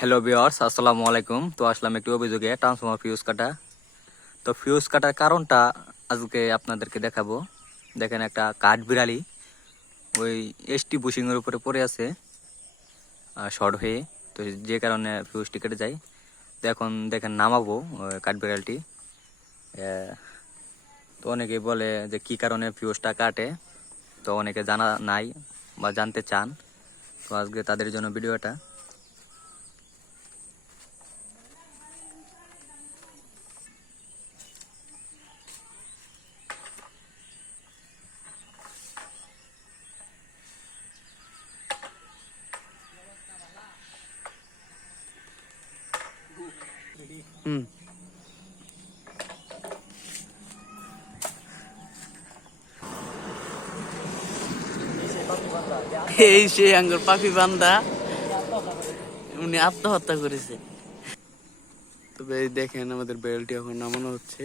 Hello viewers, আসসালামু আলাইকুম। তো আসলাম একটি অভিযোগে ট্রান্সফর্মার ফিউজ কাটা। তো ফিউজ কাটার কারণটা আজকে আপনাদেরকে দেখাবো। দেখেন, একটা কাঠ বিড়ালি ওই এসটি বুশিং এর উপরে পড়ে আছে শর্ট হয়ে। তো যে কারণে ফিউজটি কেটে যায়। তো এখন দেখেন নামাবো কাঠ বিড়ালটি। তো অনেকে বলে যে কি কারণে ফিউজটা কাটে, তো অনেকে জানা নাই বা জানতে চান। তো আজকে তাদের জন্য ভিডিওটা। হুম এই সেই আঙ্গুর পাখি বান্দা উনি আত্মহত্যা করেছে। তবে এই দেখেন আমাদের বেলটি এখন নামানো হচ্ছে।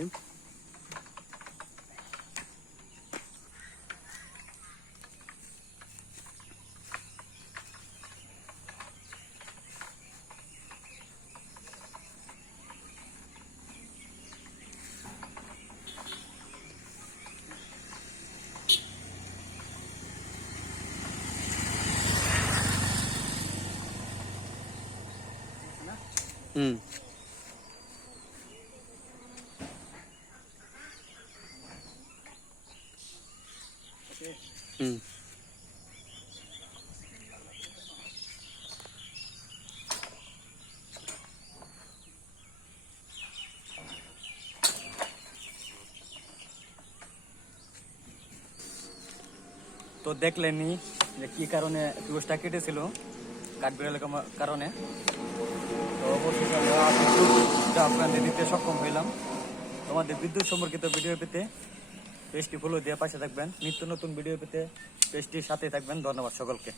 হুম হুম তো দেখলেনি যে কি কারণে ফিউজটা কেটেছিল, কাঠবিড়ালের কারণে। তো অবশেষে আমরা বিদ্যুৎটা আপনাদের দিতে সক্ষম হইলাম। তোমাদের বিদ্যুৎ সম্পর্কিত ভিডিও পেতে পেজটি ফলো দিয়ে পাশে থাকবেন। নিত্য নতুন ভিডিও পেতে পেজটির সাথে থাকবেন। ধন্যবাদ সকলকে।